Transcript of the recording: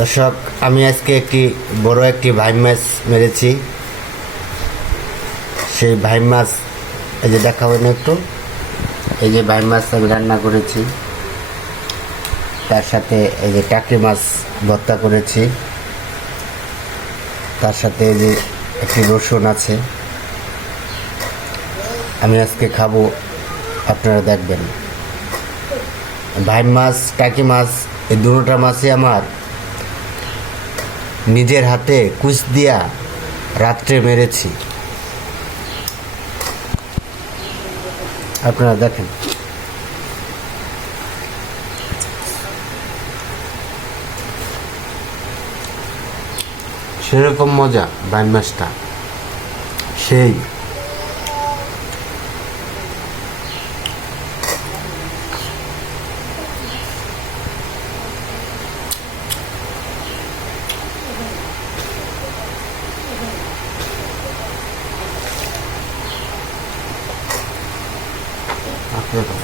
দর্শক, আমি আজকে একটি বড় একটি ভাই মাছ মেরেছি। সেই ভাই মাছ, এই যে দেখাবেন একটু। এই যে ভাই মাছ আমি রান্না করেছি। তার সাথে এই যে টাকি মাছ ভর্তা করেছি। তার সাথে এই যে একটি রসুন আছে। আমি আজকে খাব, আপনারা দেখবেন। ভাই মাছ, টাকি মাছ, এই দুটোটা মাছই আমার। নিজের হাতে কুচ দিয়া রাত্রে মেরেছি। আপনারা দেখেন। সেরকম মজা বাইন মাছটা সেই আপনারা